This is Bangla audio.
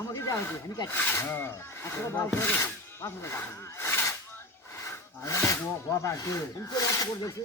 আমাকে দেওয়া হয়েছে আমি কাটছি হ্যাঁ একটা বাল করে দেখুন 5,000 টাকা আর গোয়া পাচ্ছি আমি তো রাত করে দেখছি